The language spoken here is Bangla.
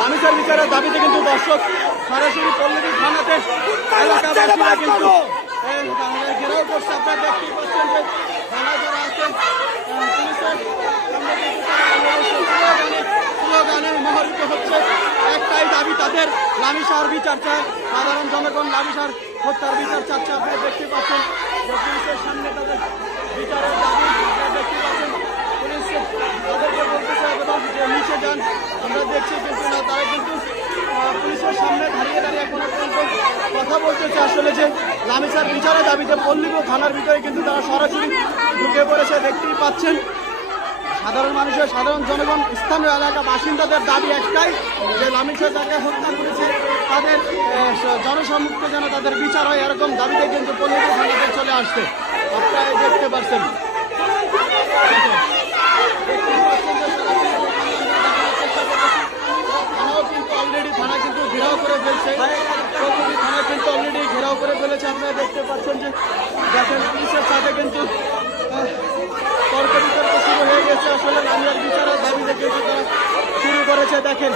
লামিসার বিচারের দাবিতে কিন্তু দর্শক সরাসরি পল্লবী থানাতে এলাকাবাসীরা কিন্তু ঘেরাও করছে। আপনারা দেখতেই পাচ্ছেন যে থানা যারা আছেন পুলিশের স্লোগানে মহরিত হচ্ছে। একটাই দাবি তাদের, লামিসার বিচার চায়। সাধারণ জনগণ লামিসার হত্যার বিচার চাচ্ছে। আপনারা দেখতে পাচ্ছেন যে পুলিশের সামনে তাদের বিচারের দাবি। আপনারা দেখতে পাচ্ছেন পুলিশ তাদেরকে বলতেছে যে নিচে যান। আমরা দেখছি কিন্তু না, তারা কিন্তু পুলিশের সামনে দাঁড়িয়ে দাঁড়িয়ে এখনো পর্যন্ত কথা বলতেছে আসলে যে লামিসার বিচারের দাবিতে পল্লবী থানার ভিতরে কিন্তু তারা সরাসরি ঢুকে পড়েছে। দেখতেই পাচ্ছেন সাধারণ মানুষের, সাধারণ জনগণ, স্থানীয় এলাকা বাসিন্দাদের দাবি একটাই যে লামিসা যাকে হত্যা করেছে তাদের জনসম্মুখে যেন তাদের বিচার হয়, এরকম দাবিতে কিন্তু পল্লবী থানাতে চলে আসছে। আপনারা দেখতে পাচ্ছেন থানাও কিন্তু অলরেডি থানা কিন্তু ঘেরাও করে ফেলছে। পল্লবী থানা কিন্তু অলরেডি ঘেরাও করে ফেলেছে। আপনারা দেখতে পাচ্ছেন যে দেখেন পুলিশের সাথে কিন্তু তর্ক বিতর্ক শুরু হয়ে গেছে। আসলে লামিয়ার বিচারের দাবিতে কিন্তু তারা শুরু করেছে। দেখেন